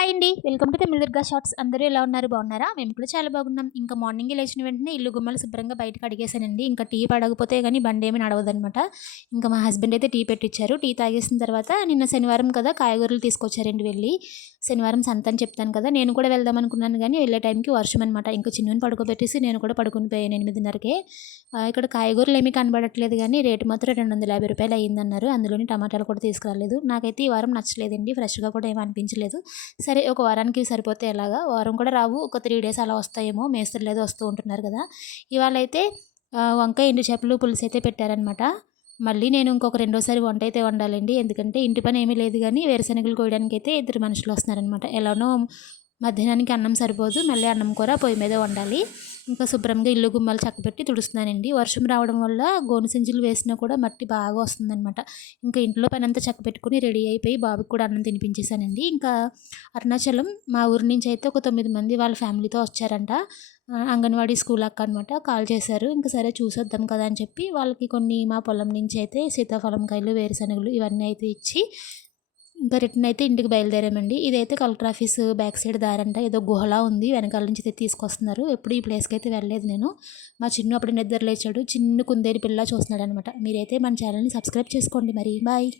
Hi అండి. Welcome to Tamil Durga shorts. అందరూ ఎలా ఉన్నారు? బాగున్నారా? మేము కూడా చాలా బాగున్నాం. ఇంకా మార్నింగే లేచిన వెంటనే ఇల్లు గుమ్మలు శుభ్రంగా బయటకి కడిగేసానండి. ఇంకా టీ పడకపోతే గానీ బండేమి నడవదనమాట. ఇంకా మా హస్బెండ్ అయితే టీ పెట్టిచ్చారు. టీ తాగేసిన తర్వాత నిన్న శనివారం కదా కాయగూరలు తీసుకొచ్చారండి వెళ్ళి. శనివారం సంత అని చెప్తాను కదా, నేను కూడా వెళ్దాం అనుకున్నాను కానీ వెళ్ళే టైంకి వర్షం అనమాట. ఇంకా చిన్నుని పడుకోబెట్టేసి నేను కూడా పడుకుని పోయాను 8:30కే. ఇక్కడ కాయగూరలు ఏమీ కనబడట్లేదు కానీ రేటు మాత్రం రూ. 250 అయ్యిందన్నారు. అందులోని టమాటాలు కూడా తీసుకురాలేదు. నాకైతే ఈ వారం నచ్చలేదండి. ఫ్రెష్గా కూడా ఏమీ అనిపించలేదు. సరే ఒక వారానికి సరిపోతే ఎలాగా, వారం కూడా రావు, ఒక 3 డేస్ అలా వస్తాయేమో, మేస్త్రీలు ఏదో వస్తూ ఉంటున్నారు కదా. ఇవాళ అయితే వంకాయ ఎండు చేపలు పులుసు అయితే పెట్టారనమాట. మళ్ళీ నేను ఇంకొక రెండోసారి వంట అయితే వండాలండి. ఎందుకంటే ఇంటి పని ఏమీ లేదు కానీ వేరుశనగలు కోయడానికి అయితే 2 మనుషులు వస్తున్నారనమాట. ఎలానో మధ్యాహ్నానికి అన్నం సరిపోదు, మళ్ళీ అన్నం కూర పొయ్యి మీద వండాలి. ఇంకా శుభ్రంగా ఇల్లు గుమ్మాలు చక్కబెట్టి తుడుస్తున్నానండి. వర్షం రావడం వల్ల గోను సంచులు వేసినా కూడా మట్టి బాగా వస్తుందనమాట. ఇంకా ఇంట్లో పని అంతా చక్కబెట్టుకుని రెడీ అయిపోయి బాబుకి కూడా అన్నం తినిపించేశానండి. ఇంకా అరుణాచలం మా ఊరి నుంచి అయితే ఒక 9 మంది వాళ్ళ ఫ్యామిలీతో వచ్చారంట. అంగన్వాడీ స్కూల్ అక్క అనమాట. కాల్ చేశారు. ఇంకా సరే చూసొద్దాం కదా అని చెప్పి వాళ్ళకి కొన్ని మా పొలం నుంచి అయితే సీతాఫలం కాయలు, వేరుశనగలు ఇవన్నీ అయితే ఇచ్చి ఇంకా రిటర్న్ అయితే ఇంటికి బయలుదేరామండి. ఇదైతే కలెక్టర్ ఆఫీస్ బ్యాక్ సైడ్ దారంట. ఏదో గుహలా ఉంది, వెనకాల నుంచి అయితే తీసుకొస్తున్నారు. ఎప్పుడు ఈ ప్లేస్కి అయితే వెళ్ళలేదు నేను. మా చిన్ను అప్పుడు నిద్ర లేచాడు. చిన్ను కుందేలు పిల్ల చూస్తున్నాడు అనమాట. మీరైతే మన ఛానల్ని సబ్స్క్రైబ్ చేసుకోండి మరి. బాయ్.